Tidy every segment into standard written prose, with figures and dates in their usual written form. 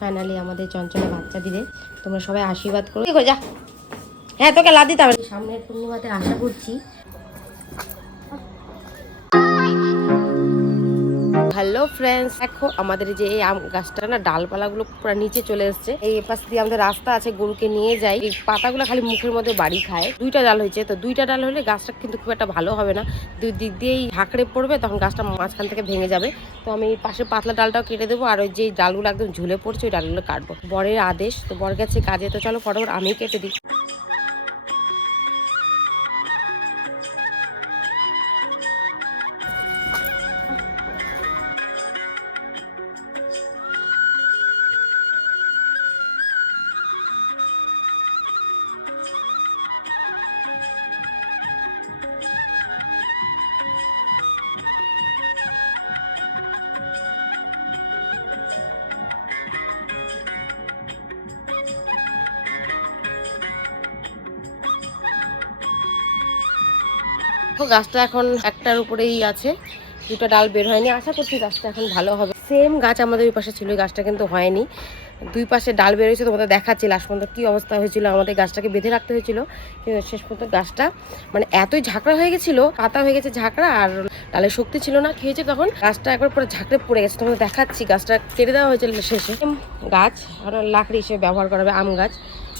Finally আমাদের চঞ্চলা বাচ্চা দিবে। তোমরা সবাই আশীর্বাদ করো। যা, হ্যাঁ তোকে লাদ দিতে হবে। সামনের পূর্ণিমাতে আশা করছি। হ্যালো ফ্রেন্ডস, দেখো আমাদের যে এই আম গাছটা না ডালপালাগুলো পুরো নিচে চলে এসছে। এই পাশ দিয়ে আমাদের রাস্তা আছে, গরুকে নিয়ে যাই। এই পাতাগুলো খালি মুখের মধ্যে বাড়ি খায়। দুইটা ডাল হয়েছে, তো দুইটা ডাল হলে গাছটা কিন্তু খুব একটা ভালো হবে না। দুই দিক দিয়েই ঝাঁকড়ে পড়বে, তখন গাছটা মাঝখান থেকে ভেঙে যাবে। তো আমি পাশে পাতলা ডালটাও কেটে দেবো, আর ওই যে ডালগুলো একদম ঝুলে পড়ছে ওই ডালগুলো কাটবো। বরের আদেশ, তো বর গেছে কাজে, তো চলো ফটাফট আমি কেটে দিই। গাছটা এখন একটার উপরেই আছে, দুটো ডাল বের হয়নি। আশা করছি গাছটা এখন ভালো হবে। সেম গাছ আমাদের ওই পাশে ছিল, গাছটা কিন্তু হয়নি। দুই পাশে ডাল বের হয়েছে, তোমাদের দেখাচ্ছি লাস্ট পর্যন্ত কি অবস্থা হয়েছিল। আমাদের গাছটাকে বেঁধে রাখতে হয়েছিল, কিন্তু শেষ পর্যন্ত গাছটা মানে এতই ঝাঁকড়া হয়ে গেছিল, পাতা হয়ে গেছে ঝাঁকড়া, আর ডালের শক্তি ছিল না। কি হয়েছে তখন গাছটা একবার পুরো ঝাঁকড়ে পড়ে গেছে। তোমাদের দেখাচ্ছি, গাছটা কেটে দেওয়া হয়েছিল শেষে। গাছ আর লাকড়ি হিসেবে ব্যবহার করা হবে, আম গাছ।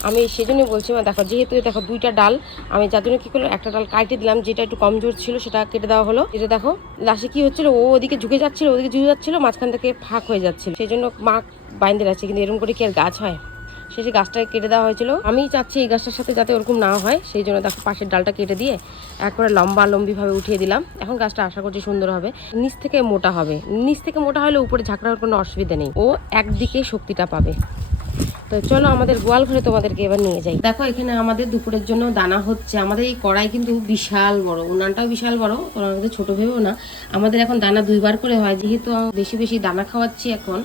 আমি সেই জন্যই বলছি, দেখো যেহেতু দেখো দুইটা ডাল, আমি যার জন্য কি করলাম একটা ডাল কাটে দিলাম, যেটা একটু কমজোর ছিল সেটা কেটে দেওয়া হলো। এটা দেখো লাশে কি হচ্ছিল, ও ওদিকে ঝুঁকে যাচ্ছিল, ওদিকে ঝুঁকে যাচ্ছিল, মাঝখান থেকে ফাঁক হয়ে যাচ্ছিল, সেই জন্য মা বাইন্ধে রাখছে। কিন্তু এরকম করে কি আর গাছ হয়? শেষে গাছটাকে কেটে দেওয়া হয়েছিল। আমি চাচ্ছি এই গাছটার সাথে যাতে ওরকম না হয়, সেই জন্য দেখো পাশের ডালটা কেটে দিয়ে একবারে লম্বা লম্বি ভাবে উঠিয়ে দিলাম। এখন গাছটা আশা করছি সুন্দর হবে, নিচ থেকে মোটা হবে। নিচ থেকে মোটা হলে উপরে ঝাঁকড়ার কোনো অসুবিধা নেই, ও একদিকে শক্তিটা পাবে। তো চলো আমাদের গোয়াল ঘরে তোমাদেরকে এবার নিয়ে যাই। দেখো এখানে আমাদের দুপুরের জন্য দানা হচ্ছে। আমাদের এই কড়াই কিন্তু বিশাল বড়, উনানটাও বিশাল বড়, তোমরা আমাদের ছোট ভেবেও না। আমাদের এখন দানা দুইবার করে হয়, যেহেতু বেশি বেশি দানা খাওয়াচ্ছি এখন।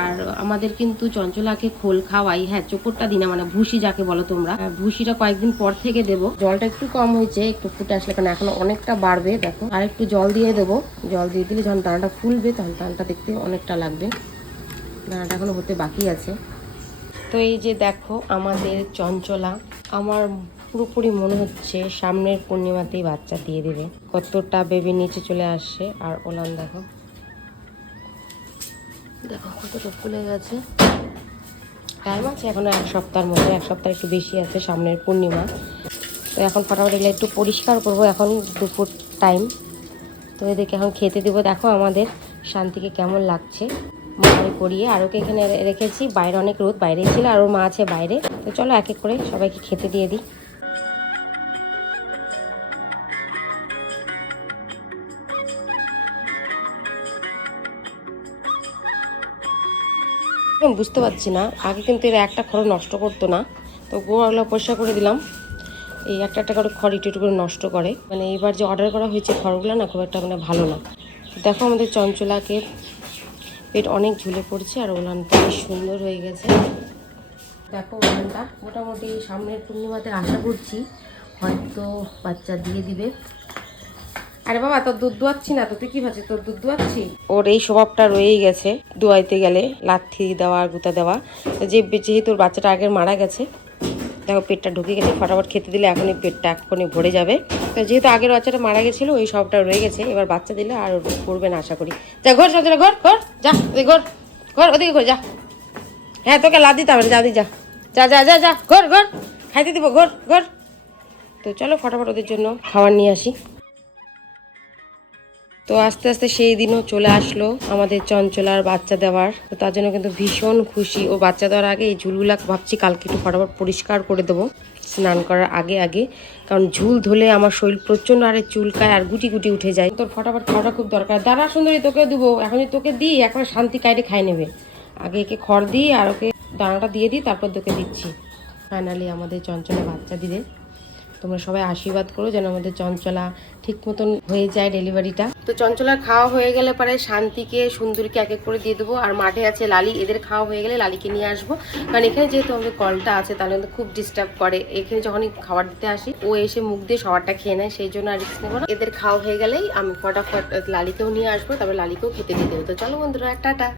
আর আমাদের কিন্তু চঞ্চলাকে খোল খাওয়াই, হ্যাঁ চোকরটা দিনা, মানে ভুসি যাকে বলো তোমরা। ভুসিটা কয়েকদিন পর থেকে দেবো। জলটা একটু কম হয়েছে, একটু ফুটে আসলে, কারণ এখন অনেকটা বাড়বে। দেখো আর একটু জল দিয়ে দেবো। জল দিয়ে দিলে যখন দানাটা ফুলবে তখন দানাটা দেখতে অনেকটা লাগবে। দানাটা এখনো হতে বাকি আছে। তো এই যে দেখো আমাদের চঞ্চলা, আমার পুরোপুরি মনে হচ্ছে সামনের পূর্ণিমাতেই বাচ্চা দিয়ে দেবে। কতটা বেবি নিচে চলে আসছে, আর ওলান দেখো, দেখো কতটা ফুলে গেছে। টাইম আছে এখনো এক সপ্তাহের মতো, এক সপ্তাহ একটু বেশি আছে, সামনের পূর্ণিমা। তো এখন ফটাফট এগুলো একটু পরিষ্কার করবো, এখন দুপুর টাইম। তো এদেরকে এখন খেতে দেবো। দেখো আমাদের শান্তিকে কেমন লাগছে মাড়ি করিয়ে, আর ওকে এখানে রেখেছি। বাইরে অনেক রোদ, বাইরেই ছিল, আর ওর মা আছে বাইরে। তো চলো এক এক করে সবাইকে খেতে দিয়ে দিই। বুঝতে পারছি না, আগে কিন্তু এরা একটা খড় নষ্ট করতো না। তো গোয়াগুলো পরিষ্কার করে দিলাম। এই একটা একটা করে খড় একটু করে নষ্ট করে, মানে এবার যে অর্ডার করা হয়েছে খড়গুলো না খুব একটা মানে ভালো না। দেখো আমাদের চঞ্চলাকে পেট অনেক ঝুলে পড়ছে, আর ওলানটা বেশ সুন্দর হয়ে গেছে। দেখো ওলানটা মোটামুটি সামনের পূর্ণিমাতে আশা করছি হয়তো বাচ্চা দিয়ে দিবে। আরে বাবা তোর দুধ দোয়াচ্ছি না তো, তুই কি ভাবছিস তোর দুধ দোয়াচ্ছি? ওর এই স্বভাবটা রয়েই গেছে, দোয়াইতে গেলে লাথি দেওয়া আর গুঁতা দেওয়া। যেহেতু ওর বাচ্চাটা আগে মারা গেছে, দেখো পেটটা ঢুকে গেছে, ফটাফট খেতে দিলে এখনই পেটটা এখনই ভরে যাবে। তো যেহেতু আগের বাচ্চাটা মারা গেছিলো ওই সবটা রয়ে গেছে, এবার বাচ্চা দিলে আর করবে না আশা করি। যা ঘর চঞ্চলা, ঘর ঘর যা, ঘর ঘর ওদিকে ঘর যা। হ্যাঁ তোকে লাদ দিতে হবে, যা দি যা, যা যা যা যা, ঘর ঘর খাইতে দিব, ঘর ঘর। তো চলো ফটাফট ওদের জন্য খাবার নিয়ে আসি। তো আস্তে আস্তে সেই দিনও চলে আসলো আমাদের চঞ্চলার বাচ্চা দেওয়ার। তো তার জন্য কিন্তু ভীষণ খুশি। ও বাচ্চা দেওয়ার আগে এই ঝুলগুলা ভাবছি কালকে একটু ফটাফট পরিষ্কার করে দেবো স্নান করার আগে আগে, কারণ ঝুল ধুলে আমার শরীর প্রচণ্ড আরে চুলকায় আর গুটি গুটি উঠে যায়। তোর ফটাফট খাওয়াটা খুব দরকার। দাঁড়া সুন্দরী, তোকে দেবো এখন, তোকে দিই একবার শান্তি কাইটে খাই নেবে। আগে একে খড় দিই আর ওকে দানাটা দিয়ে দিই, তারপর তোকে দিচ্ছি। ফাইনালি আমাদের চঞ্চলা বাচ্চা দিবে। তোমরা সবাই আশীর্বাদ করো যেন আমাদের চঞ্চলা ঠিক মতন হয়ে যায় ডেলিভারিটা। তো চঞ্চলার খাওয়া হয়ে গেলে পরে শান্তিকে সুন্দরীকে এক এক করে দিয়ে দেবো, আর মাঠে আছে লালি, এদের খাওয়া হয়ে গেলে লালিকে নিয়ে আসবো। কারণ এখানে যেহেতু আমাদের কলটা আছে তাহলে খুব ডিস্টার্ব করে। এখানে যখনই খাবার দিতে আসি ও এসে মুখ দিয়ে সবারটা খেয়ে নেয়, সেই জন্য আর রিস্ক নেবো না। এদের খাওয়া হয়ে গেলেই আমি ফটাফট লালিকেও নিয়ে আসবো, তারপর লালিকেও খেতে দিয়ে দেবো। তো চলো বন্ধুরা, টাটা।